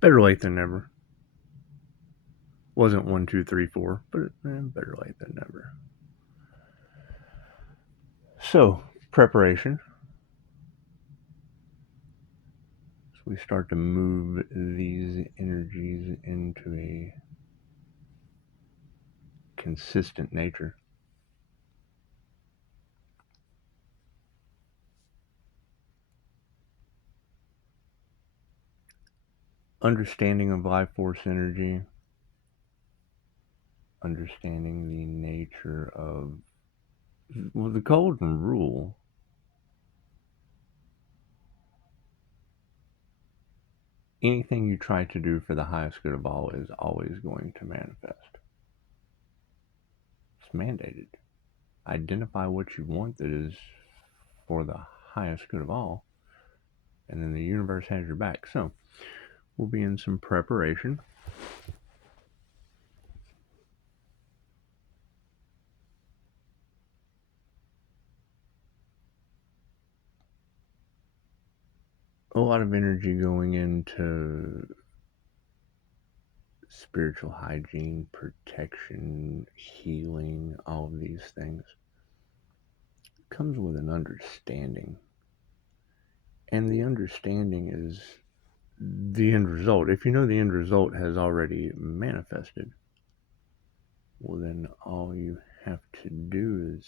Better late than never. Wasn't 1, 2, 3, 4, but better late than never. So, preparation. So we start to move these energies into a consistent nature. Understanding of life force energy, understanding the nature of, well, the golden rule. Anything you try to do for the highest good of all is always going to manifest. It's mandated. Identify what you want that is for the highest good of all, and then the universe has your back. So, we'll be in some preparation. A lot of energy going into spiritual hygiene, protection, healing, all of these things. It comes with an understanding. And the understanding is the end result. If you know the end result has already manifested, well, then all you have to do is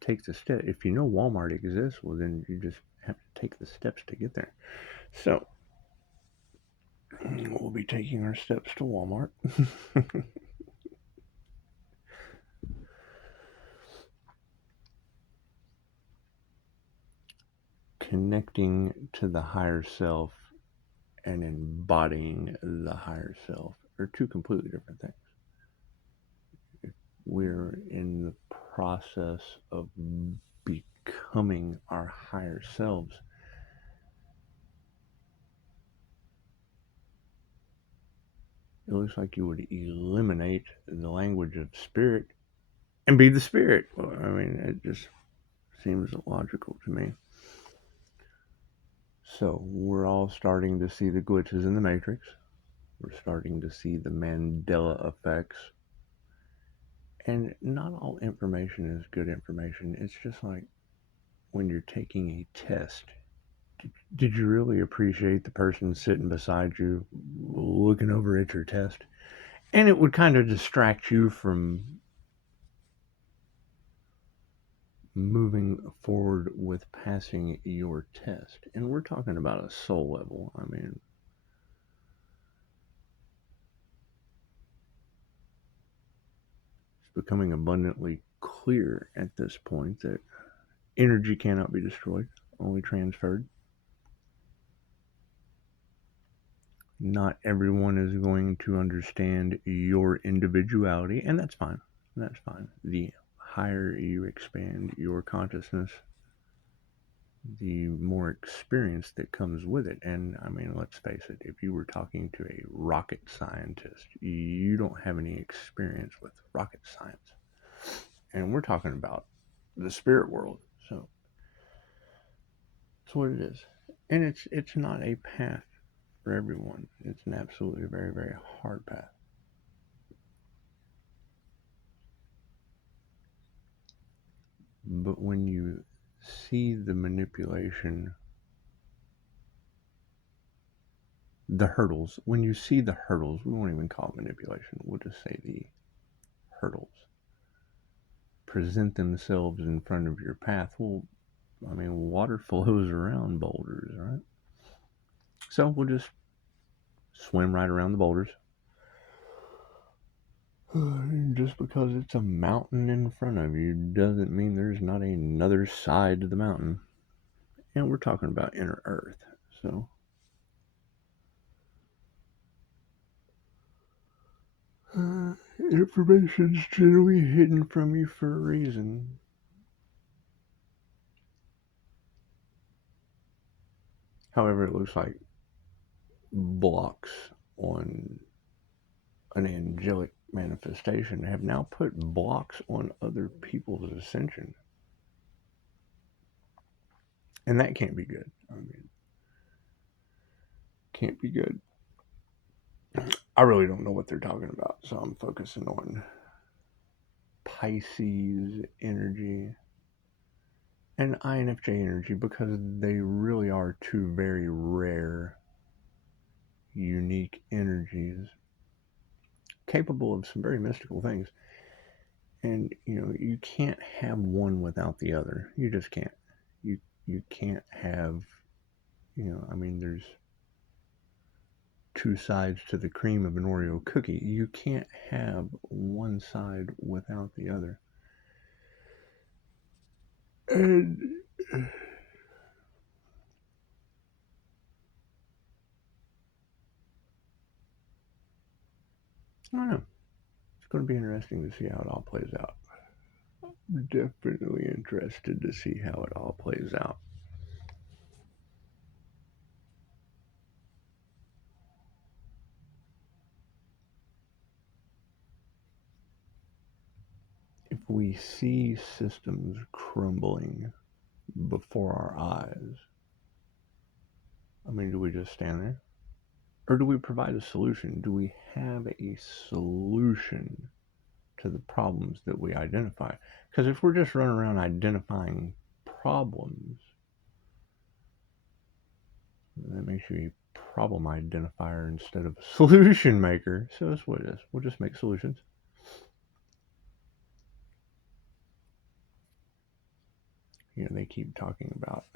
take the step. If you know Walmart exists, well, then you just have to take the steps to get there. So, we'll be taking our steps to Walmart. Connecting to the higher self and embodying the higher self are two completely different things. If we're in the process of becoming our higher selves, it looks like you would eliminate the language of spirit and be the spirit. Well, I mean, it just seems logical to me. So, we're all starting to see the glitches in the matrix. We're starting to see the Mandela effects. And not all information is good information. It's just like when you're taking a test. Did you really appreciate the person sitting beside you looking over at your test? And it would kind of distract you from moving forward with passing your test. And we're talking about a soul level. I mean, it's becoming abundantly clear at this point that energy cannot be destroyed, only transferred. Not everyone is going to understand your individuality, and that's fine. That's fine. The higher you expand your consciousness, the more experience that comes with it. And I mean, let's face it, if you were talking to a rocket scientist, you don't have any experience with rocket science. And we're talking about the spirit world. So that's what it is. And it's not a path for everyone. It's an absolutely very, very hard path. But when you see the manipulation, the hurdles, when you see the hurdles, we won't even call it manipulation, we'll just say the hurdles present themselves in front of your path. Well, I mean, water flows around boulders, right? So we'll just swim right around the boulders. Just because it's a mountain in front of you doesn't mean there's not another side to the mountain. And we're talking about inner earth. So information's generally hidden from you for a reason. However, it looks like blocks on an angelic manifestation have now put blocks on other people's ascension. And that can't be good. I mean, can't be good. I really don't know what they're talking about, so I'm focusing on Pisces energy and INFJ energy because they really are two very rare, unique energies capable of some very mystical things. And you can't have one without the other. You just can't. You can't have, I mean, there's two sides to the cream of an Oreo cookie. You can't have one side without the other. And I don't know. It's going to be interesting to see how it all plays out. Definitely interested to see how it all plays out. If we see systems crumbling before our eyes, I mean, do we just stand there? Or do we provide a solution? Do we have a solution to the problems that we identify? Because if we're just running around identifying problems, that makes you a problem identifier instead of a solution maker. So that's what it is. We'll just make solutions. They keep talking about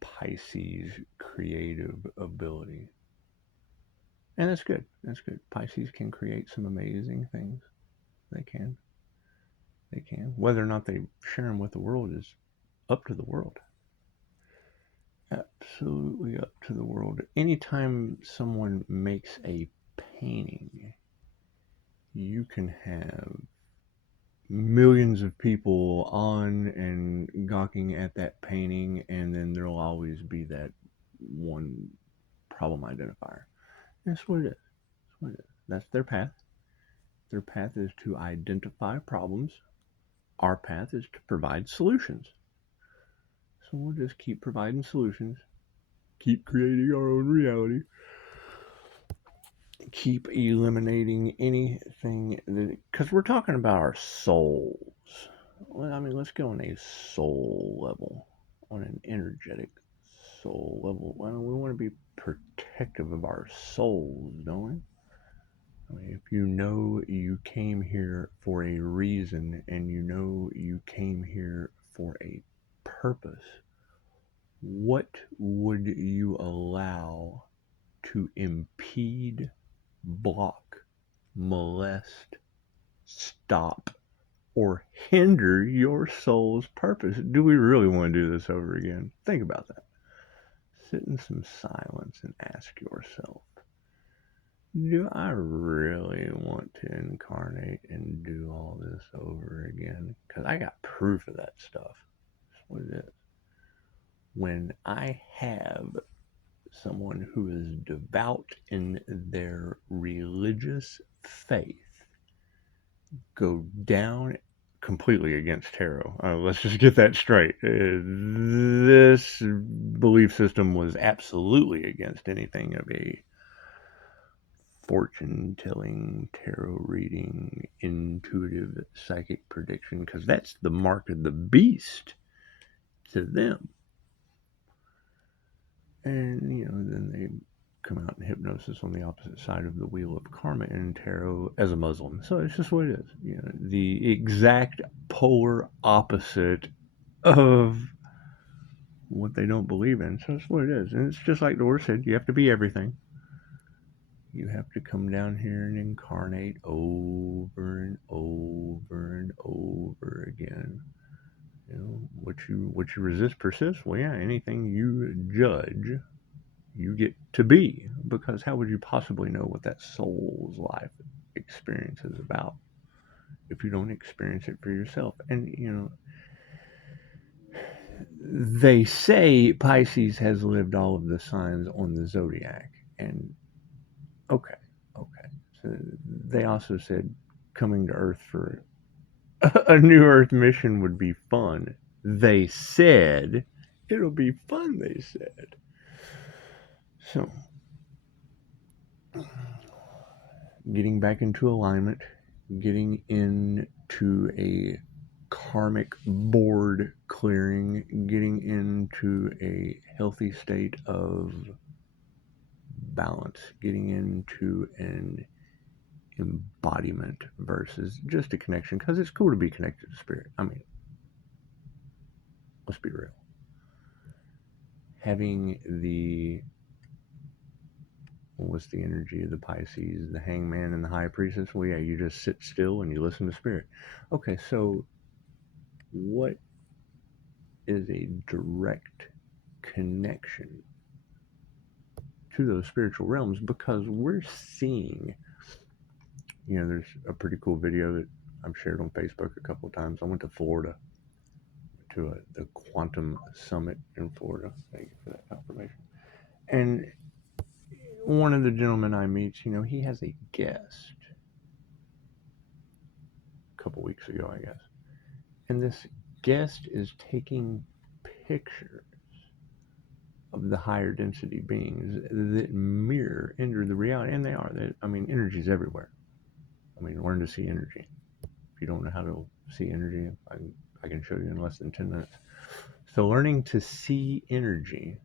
Pisces creative ability. And that's good. That's good. Pisces can create some amazing things. They can. They can. Whether or not they share them with the world is up to the world. Absolutely up to the world. Anytime someone makes a painting, you can have millions of people on and gawking at that painting, and then there'll always be that one problem identifier. That's what it is. That's what it is. That's their path. Their path is to identify problems. Our path is to provide solutions. So we'll just keep providing solutions, keep creating our own reality, keep eliminating anything that, because we're talking about our souls. Well, I mean, let's go on a soul level, on an energetic soul level. Well, we want to be protective of our souls, don't we? I mean, if you know you came here for a reason and you know you came here for a purpose, what would you allow to impede, block, molest, stop, or hinder your soul's purpose? Do we really want to do this over again? Think about that. Sit in some silence and ask yourself, do I really want to incarnate and do all this over again? Because I got proof of that stuff. That's what it is. When I have someone who is devout in their religious faith go down completely against tarot. Let's just get that straight. This belief system was absolutely against anything of a fortune telling, tarot reading, intuitive psychic prediction, because that's the mark of the beast to them. And, then they come out in hypnosis on the opposite side of the wheel of karma in tarot as a Muslim. So it's just what it is. The exact polar opposite of what they don't believe in. So it's what it is. And it's just like the word said, you have to be everything. You have to come down here and incarnate over and over and over again. What you resist persists. Well, yeah, anything you judge, you get to be, because how would you possibly know what that soul's life experience is about if you don't experience it for yourself? And they say Pisces has lived all of the signs on the zodiac, and okay, so they also said coming to Earth for a new Earth mission would be fun. They said it'll be fun, they said. So, getting back into alignment, getting into a karmic board clearing, getting into a healthy state of balance, getting into an embodiment versus just a connection, because it's cool to be connected to spirit. I mean, let's be real. Having the, what's the energy of the Pisces, the hangman and the high priestess? Well, yeah, you just sit still and you listen to spirit. Okay, so what is a direct connection to those spiritual realms? Because we're seeing, there's a pretty cool video that I've shared on Facebook a couple of times. I went to Florida to the Quantum Summit in Florida. Thank you for that confirmation. And one of the gentlemen I meet, he has a guest a couple weeks ago, I guess. And this guest is taking pictures of the higher density beings that mirror into the reality. And they are. Energy is everywhere. Learn to see energy. If you don't know how to see energy, I can show you in less than 10 minutes. So learning to see energy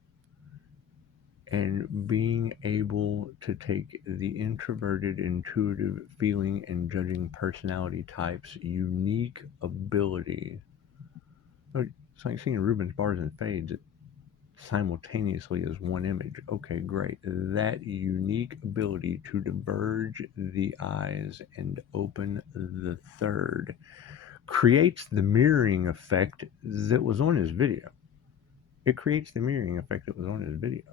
and being able to take the introverted, intuitive, feeling, and judging personality types' unique ability. It's like seeing Rubens bars and fades simultaneously as one image. Okay, great. That unique ability to diverge the eyes and open the third creates the mirroring effect that was on his video. It creates the mirroring effect that was on his video.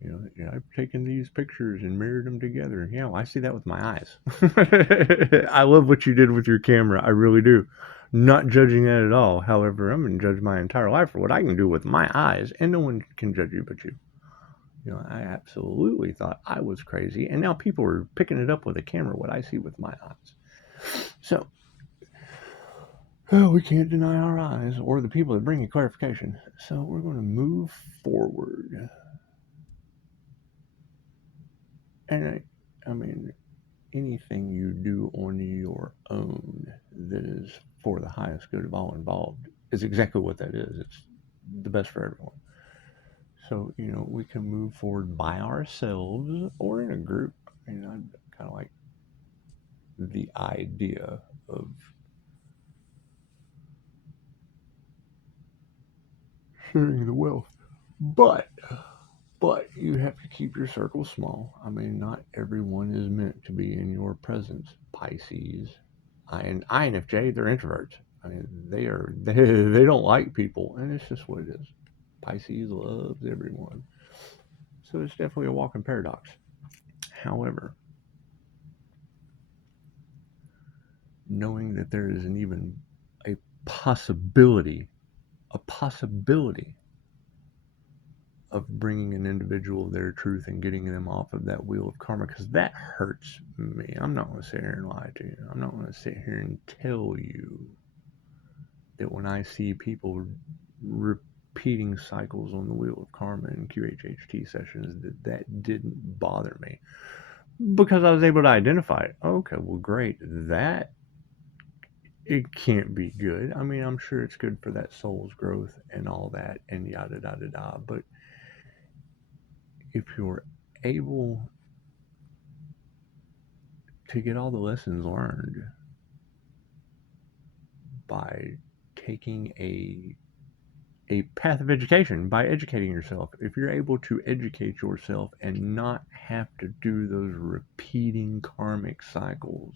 I've taken these pictures and mirrored them together. Yeah, well, I see that with my eyes. I love what you did with your camera. I really do. Not judging that at all. However, I'm going to judge my entire life for what I can do with my eyes, and no one can judge you but you. I absolutely thought I was crazy, and now people are picking it up with a camera, what I see with my eyes. So, we can't deny our eyes or the people that bring you clarification. So, we're going to move forward. And anything you do on your own that is for the highest good of all involved is exactly what that is. It's the best for everyone. So, we can move forward by ourselves or in a group. I kind of like the idea of sharing the wealth. But you have to keep your circle small. Not everyone is meant to be in your presence. Pisces, INFJ, they're introverts. They don't like people, and it's just what it is. Pisces loves everyone, so it's definitely a walking paradox. However, knowing that there is even a possibility, a possibility of bringing an individual their truth and getting them off of that wheel of karma, because that hurts me. I'm not going to sit here and lie to you. I'm not going to sit here and tell you that when I see people repeating cycles on the wheel of karma in QHHT sessions, that didn't bother me, because I was able to identify it. Okay, well, great. That it can't be good. I'm sure it's good for that soul's growth and all that, and yada yada yada. But if you're able to get all the lessons learned by taking a path of education, by educating yourself, if you're able to educate yourself and not have to do those repeating karmic cycles,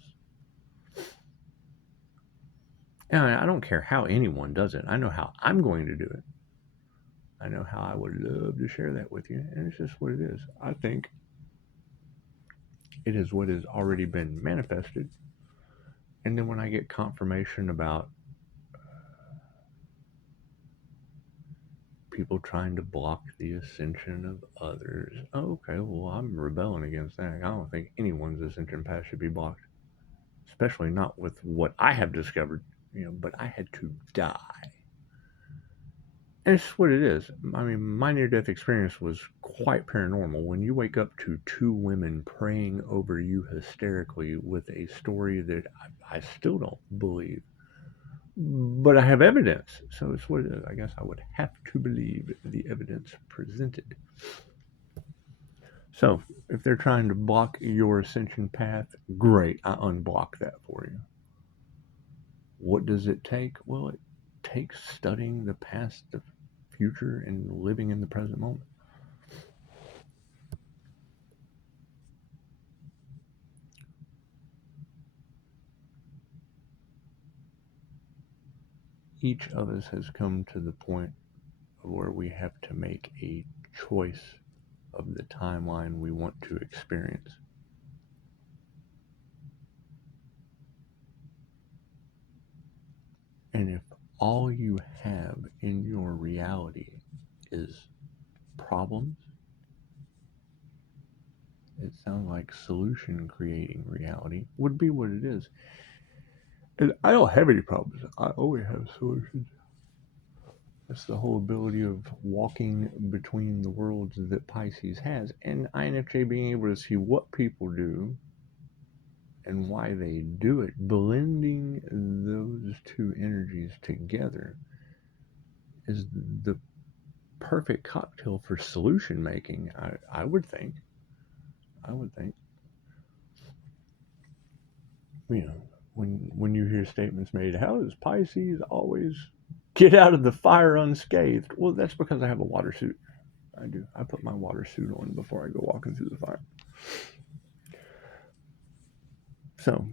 and I don't care how anyone does it. I know how I'm going to do it. I know how I would love to share that with you, and it's just what it is. I think it is what has already been manifested. And then when I get confirmation about people trying to block the ascension of others, okay, well, I'm rebelling against that. I don't think anyone's ascension path should be blocked, especially not with what I have discovered. But I had to die It's what it is. I mean, my near-death experience was quite paranormal. When you wake up to two women praying over you hysterically with a story that I still don't believe, but I have evidence, so it's what it is. I guess I would have to believe the evidence presented. So, if they're trying to block your ascension path, great, I unblock that for you. What does it take? Well, it takes studying the past, the future, and living in the present moment. Each of us has come to the point where we have to make a choice of the timeline we want to experience. And if all you have in your reality is problems, it sounds like solution creating reality would be what it is. And I don't have any problems. I always have solutions. That's the whole ability of walking between the worlds that Pisces has, and INFJ being able to see what people do and why they do it, blending those two energies together is the perfect cocktail for solution making. I would think. I would think. You know, when you hear statements made, how does Pisces always get out of the fire unscathed? Well, that's because I have a water suit. I do. I put my water suit on before I go walking through the fire. So,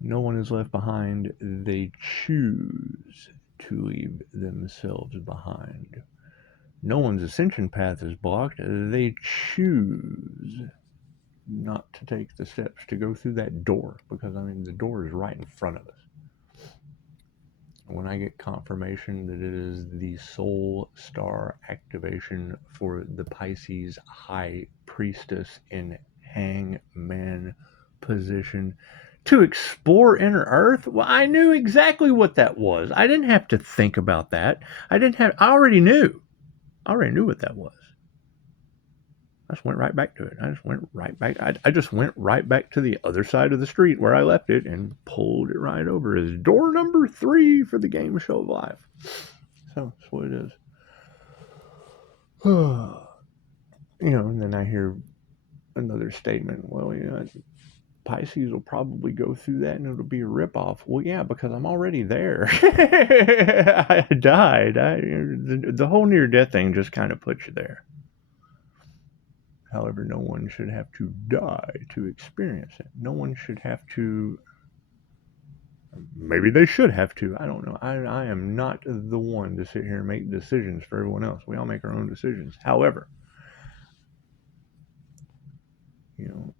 no one is left behind. They choose to leave themselves behind. No one's ascension path is blocked. They choose not to take the steps to go through that door because, I mean, the door is right in front of us. When I get confirmation that it is the soul star activation for the Pisces high priestess in hangman position to explore inner earth, well, I knew exactly what that was. I didn't have to think about that. I already knew. I already knew what that was. I just went right back to it. I just went right back. I just went right back to the other side of the street where I left it and pulled it right over as door number 3 for the game show of life. So that's what it is. And then I hear another statement. Well, Pisces will probably go through that and it'll be a ripoff. Well, yeah, because I'm already there. I died. The whole near death thing just kind of puts you there. However, no one should have to die to experience it. No one should have to. Maybe they should have to. I don't know. I am not the one to sit here and make decisions for everyone else. We all make our own decisions. However, you know,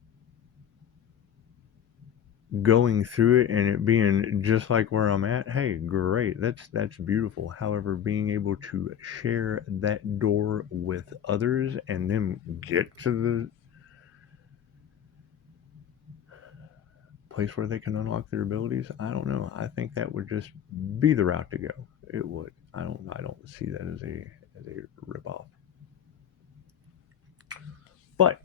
going through it and it being just like where I'm at, hey, great. That's beautiful. However, being able to share that door with others and then get to the place where they can unlock their abilities, I don't know. I think that would just be the route to go. It would. I don't see that as a ripoff. But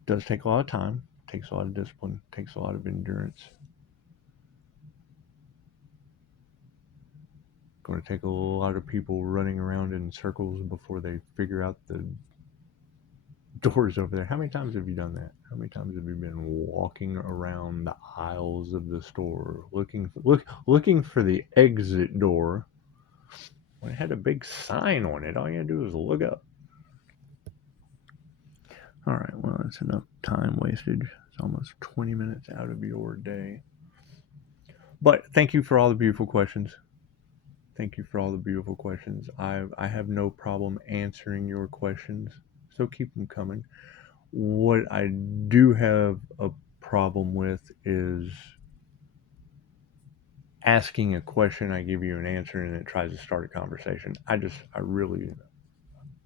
it does take a lot of time, takes a lot of discipline, takes a lot of endurance. Going to take a lot of people running around in circles before they figure out the doors over there. How many times have you done that? How many times have you been walking around the aisles of the store looking for the exit door when it had a big sign on it? All you had to do was look up. All right, well, that's enough time wasted. It's almost 20 minutes out of your day. But thank you for all the beautiful questions. Thank you for all the beautiful questions. I have no problem answering your questions, so keep them coming. What I do have a problem with is asking a question, I give you an answer, and it tries to start a conversation. I really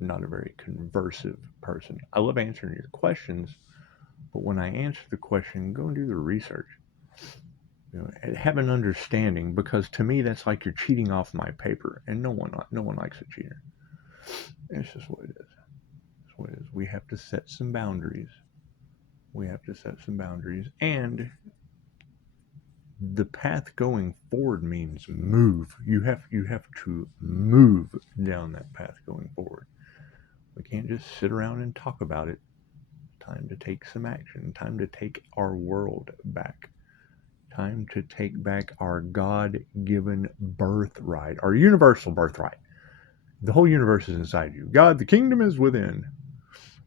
not a very conversive person. I love answering your questions, but when I answer the question, go and do the research. Have an understanding, because to me that's like you're cheating off my paper, and no one likes a cheater. It's just what it is. It's what it is. We have to set some boundaries. We have to set some boundaries, and the path going forward means move. You have to move down that path going forward. We can't just sit around and talk about it. Time to take some action. Time to take our world back. Time to take back our God given birthright, our universal birthright. The whole universe is inside you. God, the kingdom is within.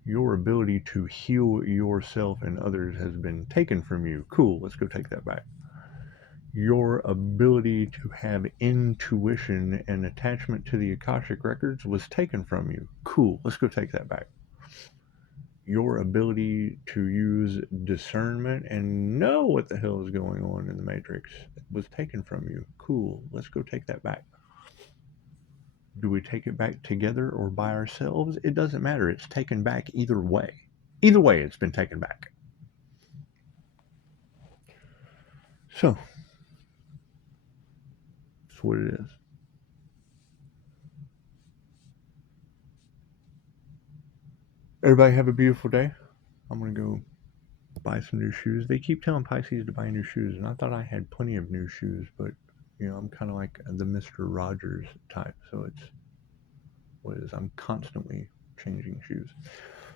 Your ability to heal yourself and others has been taken from you. Cool, let's go take that back. Your ability to have intuition and attachment to the Akashic records was taken from you. Cool, let's go take that back. Your ability to use discernment and know what the hell is going on in the Matrix was taken from you. Cool, let's go take that back. Do we take it back together or by ourselves? It doesn't matter. It's taken back either way. Either way, it's been taken back. So, that's what it is. Everybody have a beautiful day. I'm going to go buy some new shoes. They keep telling Pisces to buy new shoes, and I thought I had plenty of new shoes, but I'm kind of like the Mr. Rogers type, so it's what it is. I'm constantly changing shoes.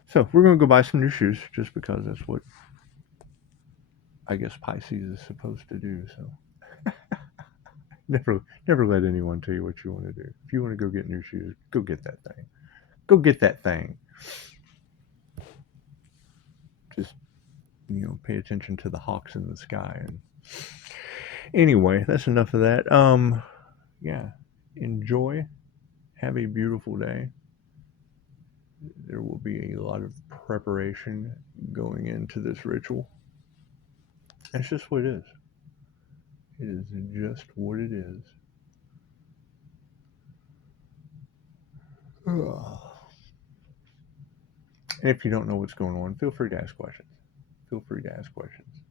So we're going to go buy some new shoes just because that's what I guess Pisces is supposed to do. So never let anyone tell you what you want to do. If you want to go get new shoes, go get that thing. Go get that thing. Just pay attention to the hawks in the sky. And anyway, that's enough of that. Yeah, enjoy. Have a beautiful day. There will be a lot of preparation going into this ritual. It's just what it is. It is just what it is. And if you don't know what's going on, feel free to ask questions. Feel free to ask questions.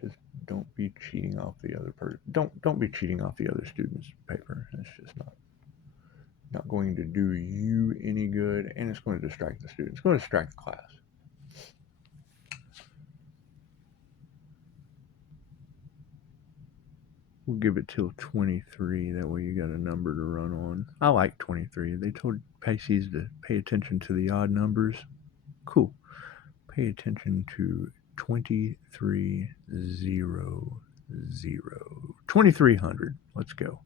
Just don't be cheating off the other person. Don't be cheating off the other student's paper. It's just not going to do you any good, and it's going to distract the student. It's going to distract the class. We'll give it till 23. That way you got a number to run on. I like 23. They told Pisces to pay attention to the odd numbers. Cool. Pay attention to 2300. 2300. Let's go.